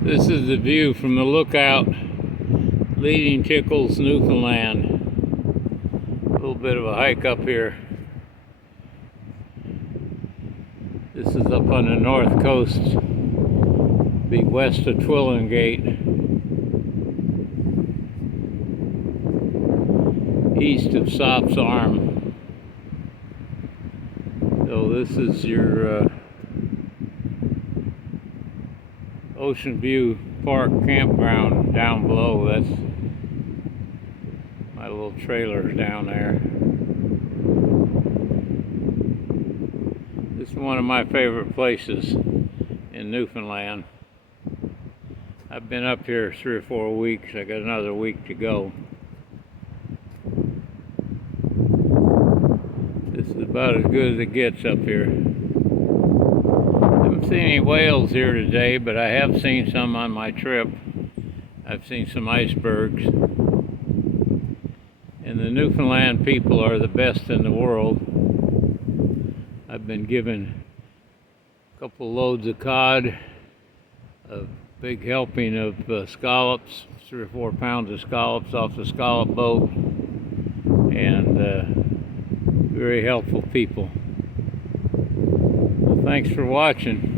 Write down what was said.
This is the view from the lookout leading Tickles, Newfoundland. A little bit of a hike up here. This is up on the north coast, be west of Twillingate, east of Sop's Arm. So this is your Ocean View Park campground down below. That's my little trailer down there. This is one of my favorite places in Newfoundland. I've been up here 3 or 4 weeks. I got another week to go. This is about as good as it gets up here. I haven't seen any whales here today, but I have seen some on my trip. I've seen some icebergs. And the Newfoundland people are the best in the world. I've been given a couple loads of cod, a big helping of scallops, 3 or 4 pounds of scallops off the scallop boat, and very helpful people. Well, thanks for watching.